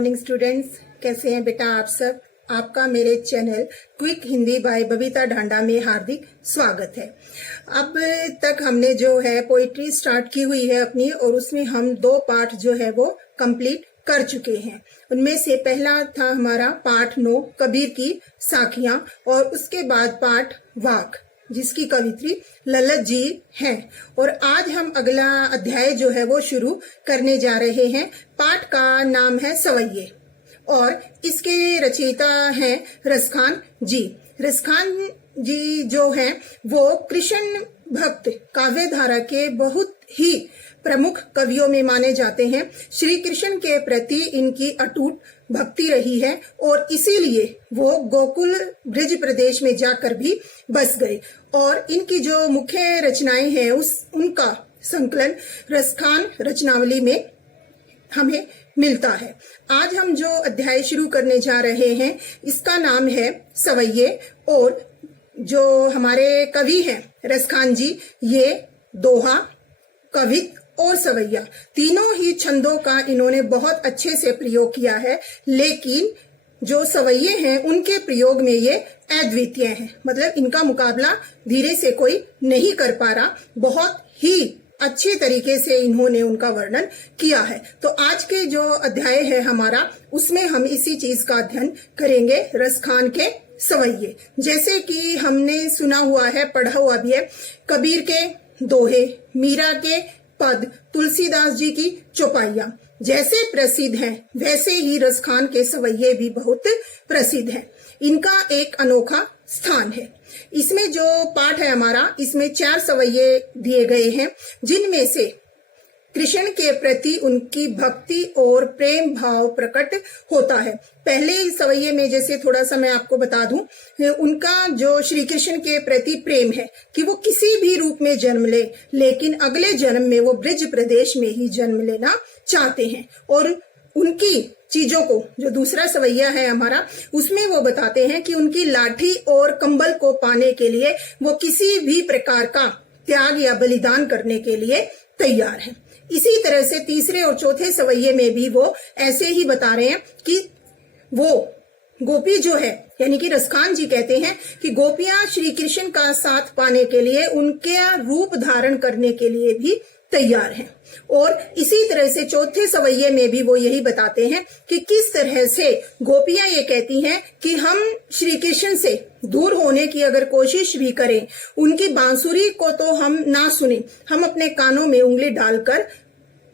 Morning students, कैसे हैं बेटा आप सब। आपका मेरे channel quick Hindi by Babita Dhanda में हार्दिक स्वागत है। अब तक हमने जो है पोइट्री स्टार्ट की हुई है अपनी, और उसमें हम 2 पार्ट जो है वो कंप्लीट कर चुके हैं। उनमें से पहला था हमारा पार्ट 9 कबीर की साखियां, और उसके बाद पार्ट वाक जिसकी कवित्री ललित जी हैं। और आज हम अगला अध्याय जो है वो शुरू करने जा रहे हैं। पाठ का नाम है सवैये, और इसके रचयिता हैं रसखान जी। रसखान जी जो हैं वो कृष्ण भक्त काव्य धारा के बहुत ही प्रमुख कवियों में माने जाते हैं। श्री कृष्ण के प्रति इनकी अटूट भक्ति रही है, और इसीलिए वो गोकुल ब्रज प्रदेश में जाकर भी बस गए। और इनकी जो मुख्य रचनाएं हैं उनका संकलन रसखान रचनावली में हमें मिलता है। आज हम जो अध्याय शुरू करने जा रहे हैं इसका नाम है सवैये, और जो हमारे कवि हैं रसखान जी, ये दोहा, कवित और सवैया तीनों ही छंदों का इन्होंने बहुत अच्छे से प्रयोग किया है। लेकिन जो सवैये हैं उनके प्रयोग में ये अद्वितीय हैं, मतलब इनका मुकाबला धीरे से कोई नहीं कर पा रहा। बहुत ही अच्छे तरीके से इन्होंने उनका वर्णन किया है। तो आज के जो अध्याय है हमारा, उसमें हम इसी चीज का अध्ययन करेंगे, रसखान के सवैये। जैसे कि हमने सुना हुआ है, पढ़ा हुआ भी है, कबीर के दोहे, मीरा के पद, तुलसीदास जी की चौपाइयां जैसे प्रसिद्ध हैं, वैसे ही रसखान के सवैये भी बहुत प्रसिद्ध हैं। इनका एक अनोखा स्थान है। इसमें जो पाठ है हमारा, इसमें 4 सवैये दिए गए हैं, जिनमें से कृष्ण के प्रति उनकी भक्ति और प्रेम भाव प्रकट होता है। पहले सवैये में जैसे थोड़ा सा मैं आपको बता दूं, उनका जो श्री कृष्ण के प्रति प्रेम है कि वो किसी भी रूप में जन्म ले, लेकिन अगले जन्म में वो ब्रज प्रदेश में ही जन्म लेना चाहते हैं। और उनकी चीजों को, जो दूसरा सवैया है हमारा, उसमें वो बताते हैं कि उनकी लाठी और कंबल को पाने के लिए वो किसी भी प्रकार का त्याग या बलिदान करने के लिए तैयार है। इसी तरह से तीसरे और चौथे सवैये में भी वो ऐसे ही बता रहे हैं कि वो गोपी जो है, यानी कि रसखान जी कहते हैं कि गोपियां श्री कृष्ण का साथ पाने के लिए उनके रूप धारण करने के लिए भी तैयार हैं। और इसी तरह से चौथे सवैये में भी वो यही बताते हैं कि किस तरह से गोपियां ये कहती हैं कि हम श्री कृष्ण से दूर होने की अगर कोशिश भी करें, उनकी बांसुरी को तो हम ना सुने, हम अपने कानों में उंगली डालकर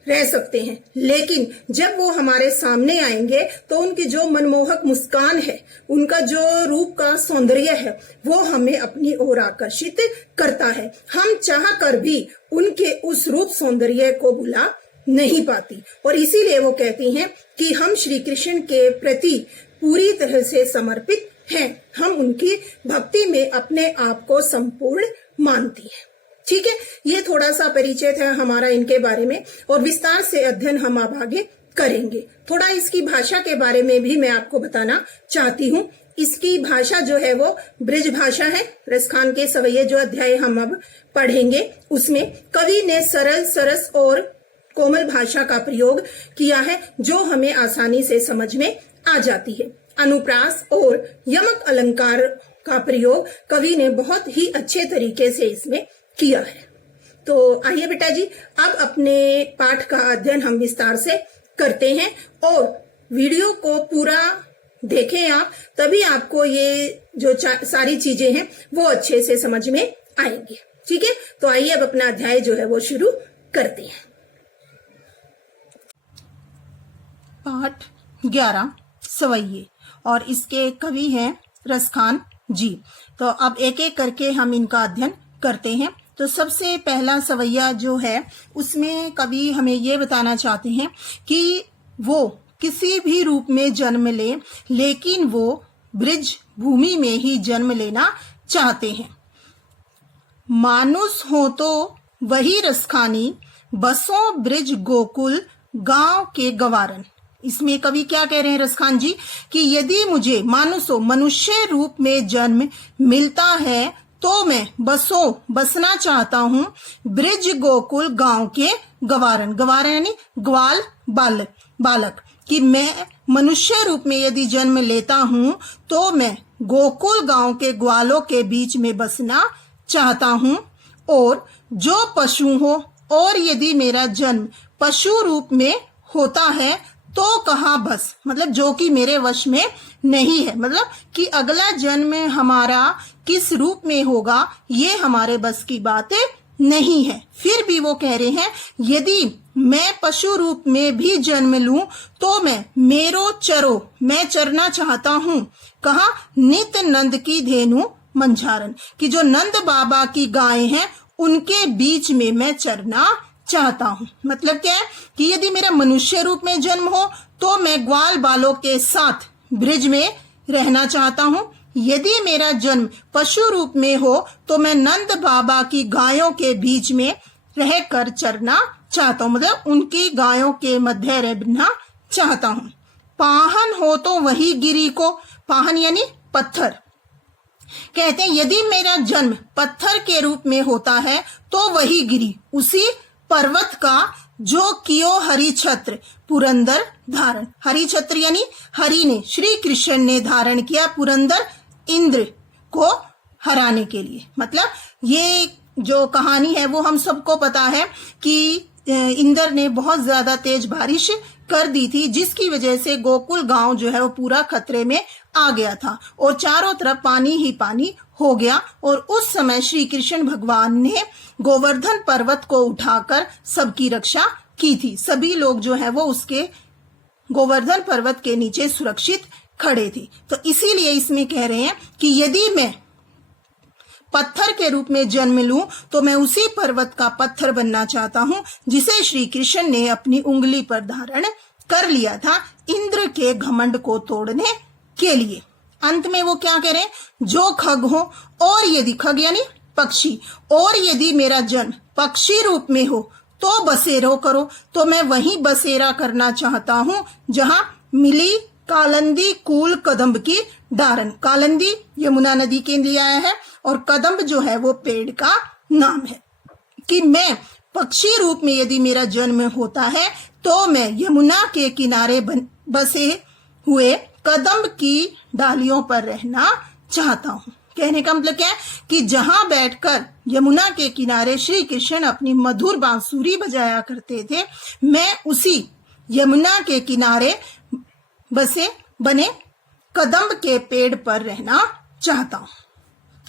रह सकते हैं, लेकिन जब वो हमारे सामने आएंगे तो उनकी जो मनमोहक मुस्कान है, उनका जो रूप का सौंदर्य है, वो हमें अपनी ओर आकर्षित करता है। हम चाह कर भी उनके उस रूप सौंदर्य को भुला नहीं पाती, और इसीलिए वो कहती हैं कि हम श्री कृष्ण के प्रति पूरी तरह से समर्पित हैं, हम उनकी भक्ति में अपने आप को संपूर्ण मानती हैं। ठीक है, ये थोड़ा सा परिचय था हमारा इनके बारे में, और विस्तार से अध्ययन हम अब आगे करेंगे। थोड़ा इसकी भाषा के बारे में भी मैं आपको बताना चाहती हूँ। इसकी भाषा जो है वो ब्रज भाषा है। रसखान के सवैये जो अध्याय हम अब पढ़ेंगे, उसमें कवि ने सरल, सरस और कोमल भाषा का प्रयोग किया है, जो हमें आसानी से समझ में आ जाती है। अनुप्रास और यमक अलंकार का प्रयोग कवि ने बहुत ही अच्छे तरीके से इसमें किया है। तो आइए बेटा जी, अब अपने पाठ का अध्ययन हम विस्तार से करते हैं, और वीडियो को पूरा देखें आप, तभी आपको ये जो सारी चीजें हैं वो अच्छे से समझ में आएंगी। ठीक है, तो आइए अब अपना अध्याय जो है वो शुरू करते हैं। पाठ 11 सवैये, और इसके कवि हैं रसखान जी। तो अब एक एक करके हम इनका अध्ययन करते हैं। तो सबसे पहला सवैया जो है, उसमें कवि हमें ये बताना चाहते हैं कि वो किसी भी रूप में जन्म ले, लेकिन वो ब्रज भूमि में ही जन्म लेना चाहते हैं। मानुष हो तो वही रसखानी, बसो ब्रज गोकुल गांव के गवारन। इसमें कवि क्या कह रहे हैं रसखान जी कि यदि मुझे मनुष्य रूप में जन्म मिलता है तो मैं बसना चाहता हूँ ब्रज गोकुल गांव के गवारन, गवारन यानी ग्वाल बालक, कि मैं मनुष्य रूप में यदि जन्म लेता हूं तो मैं गोकुल गांव के ग्वालों के बीच में बसना चाहता हूं, और जो पशु हो, और यदि मेरा जन्म पशु रूप में होता है तो कहाँ बस, मतलब जो कि मेरे वश में नहीं है, मतलब कि अगला जन्म हमारा किस रूप में होगा ये हमारे बस की बात नहीं है। फिर भी वो कह रहे हैं यदि मैं पशु रूप में भी जन्म लूं तो मैं मेरो चरो, मैं चरना चाहता हूं। कहा? नित नंद की धेनु मंझारन, कि जो नंद बाबा की गायें हैं उनके बीच में मैं चरना चाहता हूं। मतलब क्या है कि यदि मेरा मनुष्य रूप में जन्म हो तो मैं ग्वाल बालों के साथ ब्रिज में रहना चाहता हूं। यदि मेरा जन्म पशु रूप में हो तो मैं नंद बाबा की गायों के बीच में रहकर चरना चाहता हूं, मतलब उनकी गायों के मध्य रहना चाहता हूं। पाहन हो तो वही गिरी को, पाहन यानी पत्थर, कहते हैं यदि मेरा जन्म पत्थर के रूप में होता है तो वही गिरी, उसी पर्वत का जो कियो हरि छत्र पुरंदर धारण। हरि छत्र यानी हरि ने, श्री कृष्ण ने धारण किया पुरंदर, इंद्र को हराने के लिए। मतलब ये जो कहानी है वो हम सबको पता है कि इंद्र ने बहुत ज्यादा तेज बारिश कर दी थी, जिसकी वजह से गोकुल गांव जो है वो पूरा खतरे में आ गया था और चारों तरफ पानी ही पानी हो गया। और उस समय श्री कृष्ण भगवान ने गोवर्धन पर्वत को उठाकर सबकी रक्षा की थी। सभी लोग जो है वो उसके गोवर्धन पर्वत के नीचे सुरक्षित खड़े थे। तो इसीलिए इसमें कह रहे हैं कि यदि मैं पत्थर के रूप में जन्म लूं तो मैं उसी पर्वत का पत्थर बनना चाहता हूं जिसे श्री कृष्ण ने अपनी उंगली पर धारण कर लिया था इंद्र के घमंड को तोड़ने के लिए। अंत में वो क्या कह रहे हैं? जो खग हो, और यदि खग यानी पक्षी, और यदि मेरा जन्म पक्षी रूप में हो तो बसेरो करो, तो मैं वहीं बसेरा करना चाहता हूं जहां मिली कालंदी कूल कदम्ब की डारन। कालंदी यमुना नदी के लिए आया है और कदम्ब जो है वो पेड़ का नाम है। कि मैं पक्षी रूप में यदि मेरा जन्म होता है तो मैं यमुना के किनारे बसे हुए कदम्ब की डालियों पर रहना चाहता हूं। कहने का मतलब क्या है कि जहां बैठकर यमुना के किनारे श्री कृष्ण अपनी मधुर बांसुरी बजाया करते थे, मैं उसी यमुना के किनारे बने कदम्ब के पेड़ पर रहना चाहता हूं।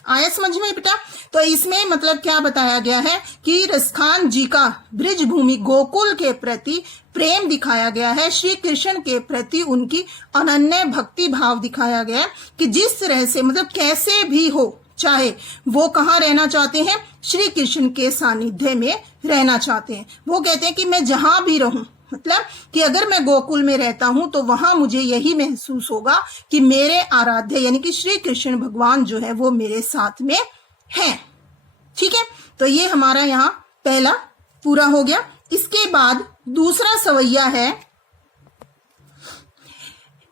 आया समझ में बेटा? तो इसमें मतलब क्या बताया गया है कि रसखान जी का ब्रिज भूमि गोकुल के प्रति प्रेम दिखाया गया है, श्री कृष्ण के प्रति उनकी अनन्य भक्ति भाव दिखाया गया है कि जिस तरह से मतलब कैसे भी हो, चाहे वो कहाँ रहना चाहते हैं, श्री कृष्ण के सानिध्य में रहना चाहते हैं। वो कहते हैं कि मैं जहां भी रहूं, मतलब कि अगर मैं गोकुल में रहता हूं तो वहां मुझे यही महसूस होगा कि मेरे आराध्य यानी कि श्री कृष्ण भगवान जो है वो मेरे साथ में हैं। ठीक है, तो ये हमारा यहाँ पहला पूरा हो गया। इसके बाद दूसरा सवैया है।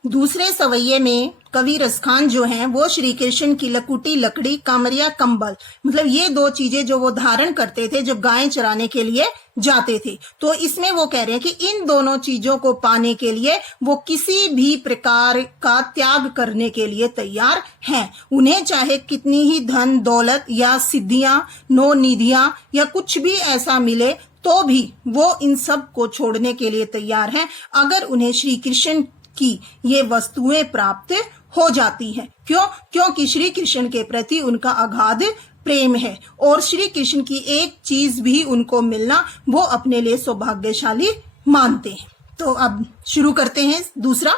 दूसरे सवैये में कवि रसखान जो हैं वो श्री कृष्ण की लकुटी लकड़ी, कामरिया, कंबल, मतलब ये दो चीजें जो वो धारण करते थे जब गायें चराने के लिए जाते थे। तो इसमें वो कह रहे हैं कि इन दोनों चीजों को पाने के लिए वो किसी भी प्रकार का त्याग करने के लिए तैयार हैं। उन्हें चाहे कितनी ही धन दौलत या सिद्धियां, नो निधियां या कुछ भी ऐसा मिले तो भी वो इन सब को छोड़ने के लिए तैयार हैं अगर उन्हें श्री कृष्ण की ये वस्तुएं प्राप्त हो जाती हैं। क्यों? क्योंकि श्री कृष्ण के प्रति उनका अगाध प्रेम है और श्री कृष्ण की एक चीज भी उनको मिलना वो अपने लिए सौभाग्यशाली मानते हैं। तो अब शुरू करते हैं दूसरा।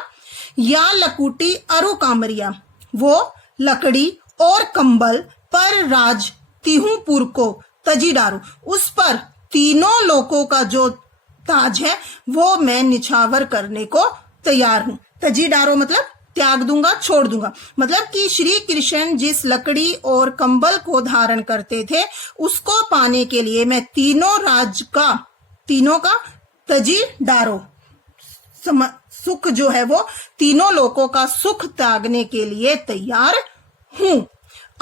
या लकुटी अरु कामरिया, वो लकड़ी और कंबल पर राज तिहुपुर को तजी डारू, उस पर तीनों लोगों का जो ताज है वो मैं निछावर करने को तैयार हूं। तजी डारो मतलब त्याग दूंगा, छोड़ दूंगा। मतलब कि श्री कृष्ण जिस लकड़ी और कंबल को धारण करते थे उसको पाने के लिए मैं तीनों का तजी डारो, सुख जो है वो तीनों लोगों का सुख त्यागने के लिए तैयार हूं।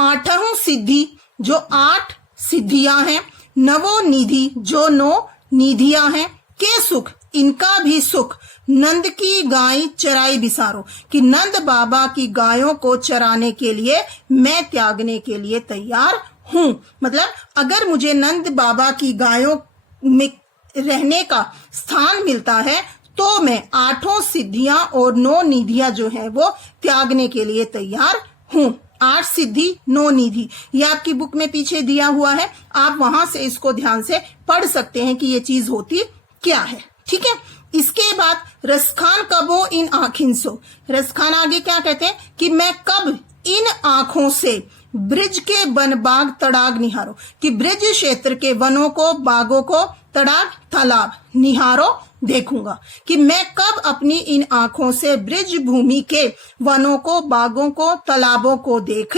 आठों सिद्धि जो 8 सिद्धियां हैं, नवो निधि जो 9 निधियां हैं, के सुख इनका भी सुख नंद की गाय चराई बिसारो, कि नंद बाबा की गायों को चराने के लिए मैं त्यागने के लिए तैयार हूं। मतलब अगर मुझे नंद बाबा की गायों में रहने का स्थान मिलता है तो मैं 8 सिद्धियां और 9 निधियां जो है वो त्यागने के लिए तैयार हूं। 8 सिद्धि 9 निधि, ये आपकी बुक में पीछे दिया हुआ है, आप वहां से इसको ध्यान से पढ़ सकते हैं कि ये चीज होती क्या है। ठीक है, इसके बाद रसखान कबो इन आँखिन सो, रसखान आगे क्या कहते हैं कि मैं कब इन आंखों से ब्रिज के वन बाग तड़ाग निहारो, कि ब्रिज क्षेत्र के वनों को, बागों को, तड़ाग तालाब, निहारो देखूंगा, कि मैं कब अपनी इन आंखों से ब्रिज भूमि के वनों को, बागों को, तालाबों को देख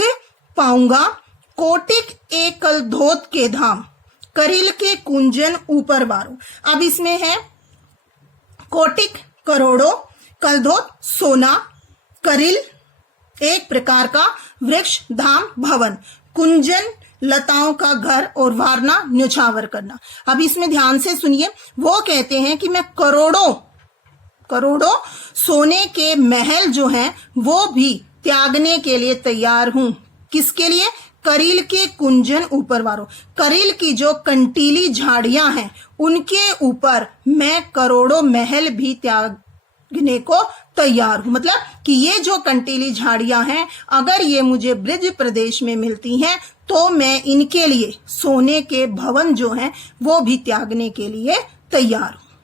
पाऊंगा। कोटिक एक कल धोत के धाम, करिल के कुंजन ऊपर वारो। अब इसमें है कोटिक करोड़ों, कलधोत सोना, करिल एक प्रकार का वृक्ष, धाम भवन, कुंजन लताओं का घर, और वारना न्यौछावर करना। अब इसमें ध्यान से सुनिए, वो कहते हैं कि मैं करोड़ों करोड़ों सोने के महल जो हैं वो भी त्यागने के लिए तैयार हूं। किसके लिए? करील के कुंजन ऊपर वारो, करील की जो कंटीली झाड़ियां हैं उनके ऊपर मैं करोड़ों महल भी त्यागने को तैयार हूं। मतलब कि ये जो कंटीली झाड़ियां हैं अगर ये मुझे ब्रिज प्रदेश में मिलती हैं तो मैं इनके लिए सोने के भवन जो हैं वो भी त्यागने के लिए तैयार हूं।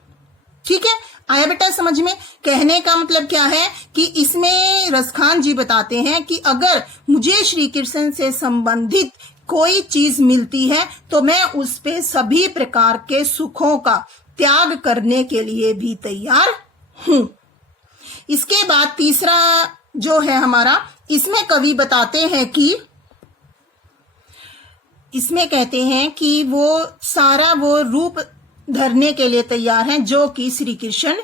ठीक है, आया बेटा समझ में? कहने का मतलब क्या है कि इसमें रसखान जी बताते हैं कि अगर मुझे श्री कृष्ण से संबंधित कोई चीज मिलती है तो मैं उस पे सभी प्रकार के सुखों का त्याग करने के लिए भी तैयार हूं। इसके बाद तीसरा जो है हमारा, इसमें कवि बताते हैं कि इसमें कहते हैं कि वो सारा वो रूप धरने के लिए तैयार हैं जो कि श्री कृष्ण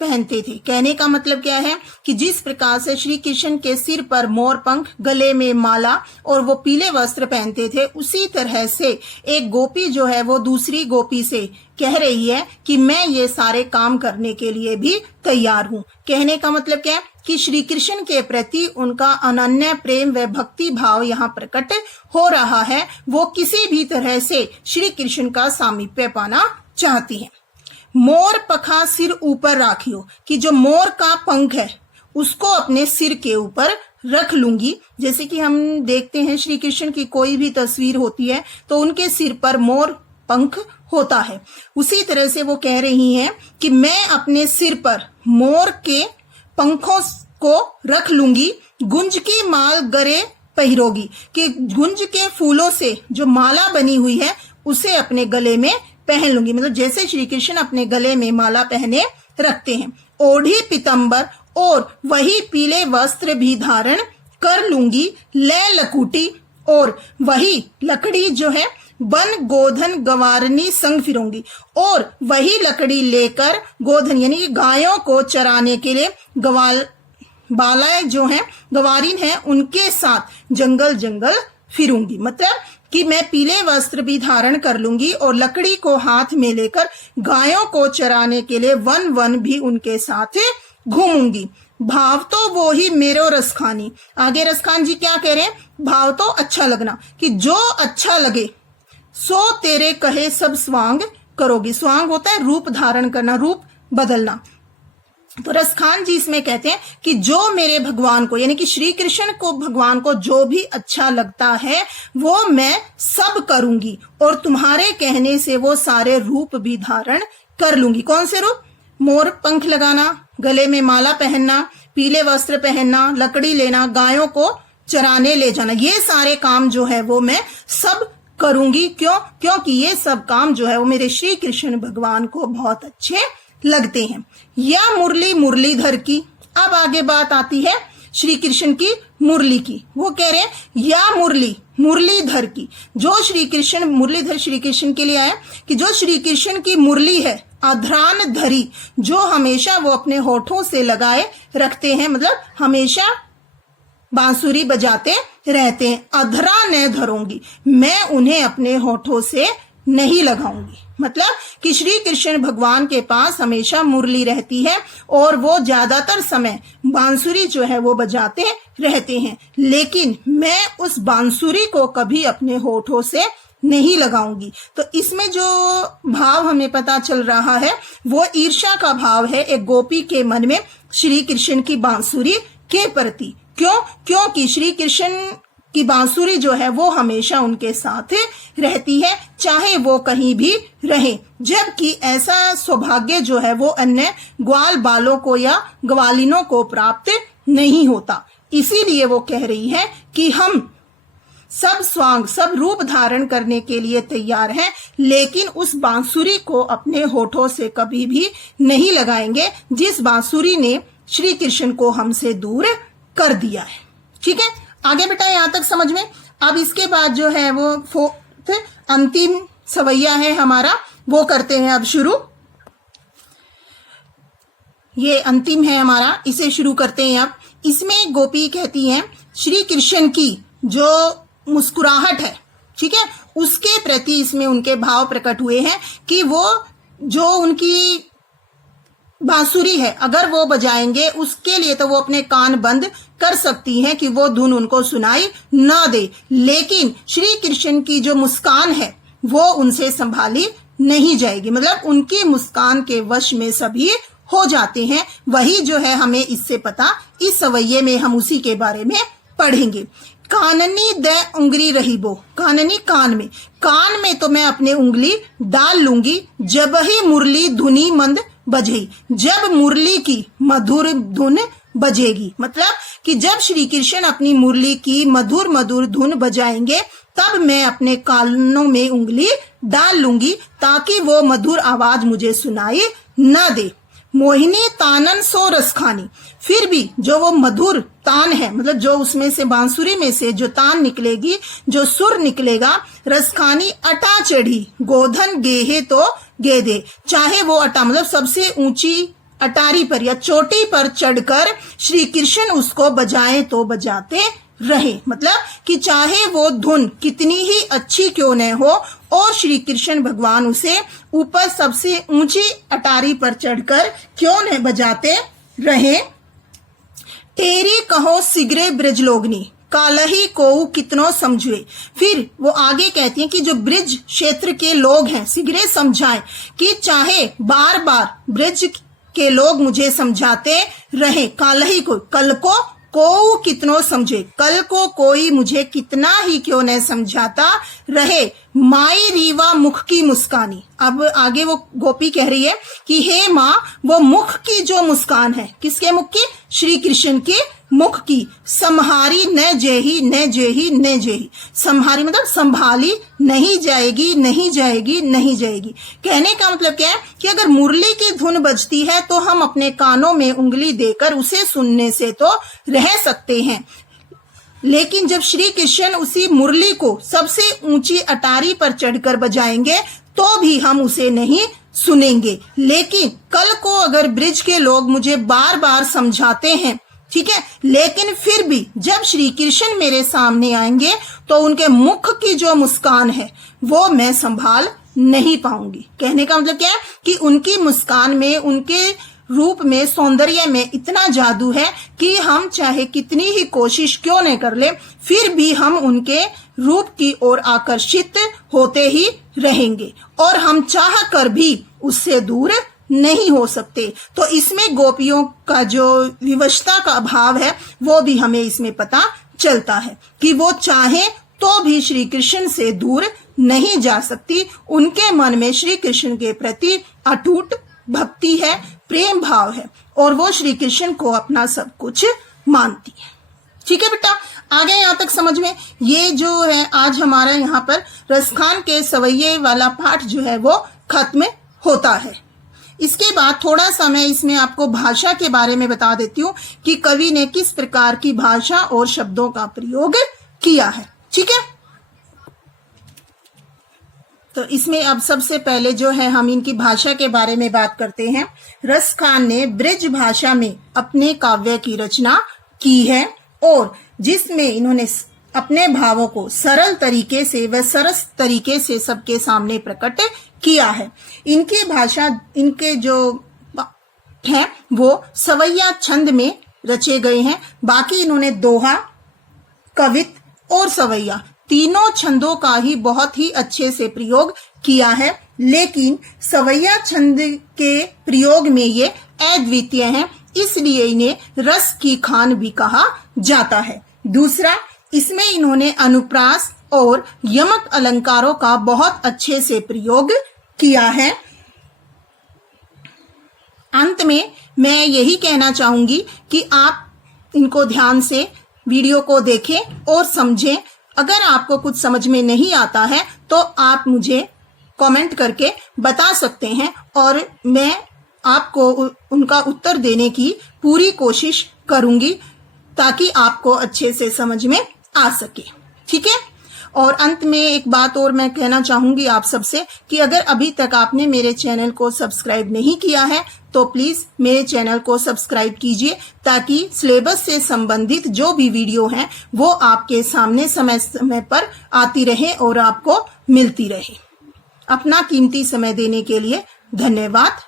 पहनते थे। कहने का मतलब क्या है कि जिस प्रकार से श्री कृष्ण के सिर पर मोर पंख, गले में माला और वो पीले वस्त्र पहनते थे, उसी तरह से एक गोपी जो है वो दूसरी गोपी से कह रही है कि मैं ये सारे काम करने के लिए भी तैयार हूं। कहने का मतलब क्या है कि श्री कृष्ण के प्रति उनका अनन्य प्रेम व भक्ति भाव यहाँ प्रकट हो रहा है। वो किसी भी तरह से श्री कृष्ण का सामीप्य पाना चाहती है। मोर पखा सिर ऊपर राखियो, कि जो मोर का पंख है उसको अपने सिर के ऊपर रख लूंगी। जैसे कि हम देखते हैं श्री कृष्ण की कोई भी तस्वीर होती है तो उनके सिर पर मोर पंख होता है, उसी तरह से वो कह रही हैं कि मैं अपने सिर पर मोर के पंखों को रख लूंगी। गुंज की माल गरे पहिरोगी, कि गुंज के फूलों से जो माला बनी हुई है उसे अपने गले में पहन लूंगी। मतलब जैसे श्री कृष्ण अपने गले में माला पहने रखते हैं। ओढ़ी पीतंबर, और वही पीले वस्त्र भी धारण कर लूंगी। ले लकुटी, और वही लकड़ी जो है बन गोधन गवारनी संग फिरूंगी, और वही लकड़ी लेकर गोधन यानी कि गायों को चराने के लिए बालाएं जो हैं गवारीन हैं उनके साथ जंगल जंगल फिरूंगी। मतलब कि मैं पीले वस्त्र भी धारण कर लूंगी और लकड़ी को हाथ में लेकर गायों को चराने के लिए वन वन भी उनके साथ घूमूंगी। भाव तो वो ही मेरो रसखानी। आगे रसखान जी क्या कह रहे हैं? भाव तो अच्छा लगना, कि जो अच्छा लगे सो तेरे कहे सब स्वांग करोगी। स्वांग होता है रूप धारण करना, रूप बदलना। तो रसखान जी इसमें कहते हैं कि जो मेरे भगवान को यानी कि श्री कृष्ण को भगवान को जो भी अच्छा लगता है वो मैं सब करूंगी, और तुम्हारे कहने से वो सारे रूप भी धारण कर लूंगी। कौन से रूप? मोर पंख लगाना, गले में माला पहनना, पीले वस्त्र पहनना, लकड़ी लेना, गायों को चराने ले जाना, ये सारे काम जो है वो मैं सब करूंगी। क्यों? क्योंकि ये सब काम जो है वो मेरे श्री कृष्ण भगवान को बहुत अच्छे लगते हैं। या मुरली मुरलीधर की। अब आगे बात आती है श्री कृष्ण की मुरली की। वो कह रहे हैं या मुरली मुरलीधर की, जो श्री कृष्ण मुरलीधर श्री कृष्ण के लिए आया कि जो श्री कृष्ण की मुरली है अध्रान धरी, जो हमेशा वो अपने होठों से लगाए रखते हैं, मतलब हमेशा बांसुरी बजाते रहते हैं। अधरा न धरूंगी, मैं उन्हें अपने होठों से नहीं लगाऊंगी। मतलब कि श्री कृष्ण भगवान के पास हमेशा मुरली रहती है और वो ज्यादातर समय बांसुरी जो है वो बजाते रहते हैं, लेकिन मैं उस बांसुरी को कभी अपने होठों से नहीं लगाऊंगी। तो इसमें जो भाव हमें पता चल रहा है वो ईर्ष्या का भाव है एक गोपी के मन में श्री कृष्ण की बांसुरी के प्रति। क्योंकि श्री कृष्ण की बांसुरी जो है वो हमेशा उनके साथ रहती है, चाहे वो कहीं भी रहे, जबकि ऐसा सौभाग्य जो है वो अन्य ग्वाल बालों को या ग्वालिनों को प्राप्त नहीं होता। इसीलिए वो कह रही है कि हम सब स्वांग, सब रूप धारण करने के लिए तैयार हैं, लेकिन उस बांसुरी को अपने होठों से कभी भी नहीं लगाएंगे जिस बांसुरी ने श्री कृष्ण को हमसे दूर कर दिया है। ठीक है, आगे बेटा यहां तक समझ में। अब इसके बाद जो है वो फोर्थ अंतिम सवैया है हमारा, वो करते हैं अब शुरू। ये अंतिम है हमारा, इसे शुरू करते हैं अब। इसमें गोपी कहती हैं श्री कृष्ण की जो मुस्कुराहट है, ठीक है, उसके प्रति इसमें उनके भाव प्रकट हुए हैं कि वो जो उनकी बांसुरी है अगर वो बजाएंगे उसके लिए तो वो अपने कान बंद कर सकती हैं कि वो धुन उनको सुनाई ना दे, लेकिन श्री कृष्ण की जो मुस्कान है वो उनसे संभाली नहीं जाएगी। मतलब उनकी मुस्कान के वश में सभी हो जाते हैं। वही जो है हमें इससे पता, इस सवैये में हम उसी के बारे में पढ़ेंगे। काननी द उंगली रहीबो, काननी कान में तो मैं अपने उंगली डाल लूंगी जब ही मुरली धुनी मंद बजेगी, जब मुरली की मधुर धुन बजेगी। मतलब कि जब श्री कृष्ण अपनी मुरली की मधुर मधुर धुन बजाएंगे तब मैं अपने कानों में उंगली डाल लूंगी ताकि वो मधुर आवाज मुझे सुनाई न दे। मोहिनी तानन सो रसखानी, फिर भी जो वो मधुर तान है, मतलब जो उसमें से बांसुरी में से जो तान निकलेगी, जो सुर निकलेगा, रसखानी अटा चढ़ी गोधन गेहे तो गेदे, चाहे वो अटा मतलब सबसे ऊंची अटारी पर या चोटी पर चढ़कर श्री कृष्ण उसको बजाएं तो बजाते रहे। मतलब कि चाहे वो धुन कितनी ही अच्छी क्यों न हो और श्री कृष्ण भगवान उसे ऊपर सबसे ऊंची अटारी पर चढ़कर क्यों न बजाते रहे। तेरी कहो सिगरे ब्रजलोगनी कालही को कितनो समझुए। फिर वो आगे कहती हैं कि जो ब्रिज क्षेत्र के लोग हैं सिगरे समझाएं कि चाहे बार बार ब्रिज के लोग मुझे समझाते रहे, कालही को कल को कितनो समझे, कल को कोई मुझे कितना ही क्यों न समझाता रहे। माई रीवा मुख की मुस्कानी, अब आगे वो गोपी कह रही है कि हे माँ वो मुख की जो मुस्कान है, किसके मुख की, श्री कृष्ण के मुख की, संहारी न जेही न जेही न जेही, संहारी मतलब संभाली नहीं जाएगी नहीं जाएगी नहीं जाएगी। कहने का मतलब क्या है कि अगर मुरली की धुन बजती है तो हम अपने कानों में उंगली देकर उसे सुनने से तो रह सकते हैं, लेकिन जब श्री कृष्ण उसी मुरली को सबसे ऊंची अटारी पर चढ़कर बजाएंगे तो भी हम उसे नहीं सुनेंगे। लेकिन कल को अगर ब्रिज के लोग मुझे बार बार समझाते हैं, ठीक है, लेकिन फिर भी जब श्री कृष्ण मेरे सामने आएंगे तो उनके मुख की जो मुस्कान है वो मैं संभाल नहीं पाऊंगी। कहने का मतलब क्या है कि उनकी मुस्कान में, उनके रूप में, सौंदर्य में इतना जादू है कि हम चाहे कितनी ही कोशिश क्यों न कर ले फिर भी हम उनके रूप की ओर आकर्षित होते ही रहेंगे और हम चाह कर भी उससे दूर नहीं हो सकते। तो इसमें गोपियों का जो विवशता का अभाव है वो भी हमें इसमें पता चलता है कि वो चाहे तो भी श्री कृष्ण से दूर नहीं जा सकती। उनके मन में श्री कृष्ण के प्रति अटूट भक्ति है, प्रेम भाव है और वो श्री कृष्ण को अपना सब कुछ मानती है। ठीक है बेटा, आगे यहाँ तक समझ में। ये जो है आज हमारा यहाँ पर रसखान के सवैये वाला पाठ जो है वो खत्म होता है। इसके बाद थोड़ा सा मैं इसमें आपको भाषा के बारे में बता देती हूँ कि कवि ने किस प्रकार की भाषा और शब्दों का प्रयोग किया है। ठीक है, तो इसमें अब सबसे पहले जो है हम इनकी भाषा के बारे में बात करते हैं। रसखान ने ब्रिज भाषा में अपने काव्य की रचना की है और जिसमें इन्होंने अपने भावों को सरल तरीके से व सरस तरीके से सबके सामने प्रकट किया है। इनकी भाषा, इनके जो हैं वो सवैया छंद में रचे गए हैं। बाकी इन्होंने दोहा, कवित और सवैया तीनों छंदों का ही बहुत ही अच्छे से प्रयोग किया है, लेकिन सवैया छंद के प्रयोग में ये अद्वितीय हैं, इसलिए इन्हें रस की खान भी कहा जाता है। दूसरा, इसमें इन्होंने अनुप्रास और यमक अलंकारों का बहुत अच्छे से प्रयोग किया है। अंत में मैं यही कहना चाहूंगी कि आप इनको ध्यान से वीडियो को देखें और समझें। अगर आपको कुछ समझ में नहीं आता है तो आप मुझे कमेंट करके बता सकते हैं और मैं आपको उनका उत्तर देने की पूरी कोशिश करूंगी ताकि आपको अच्छे से समझ में आ सके। ठीक है। और अंत में एक बात और मैं कहना चाहूंगी आप सबसे कि अगर अभी तक आपने मेरे चैनल को सब्सक्राइब नहीं किया है तो प्लीज मेरे चैनल को सब्सक्राइब कीजिए ताकि सिलेबस से संबंधित जो भी वीडियो हैं वो आपके सामने समय समय पर आती रहे और आपको मिलती रहे। अपना कीमती समय देने के लिए धन्यवाद।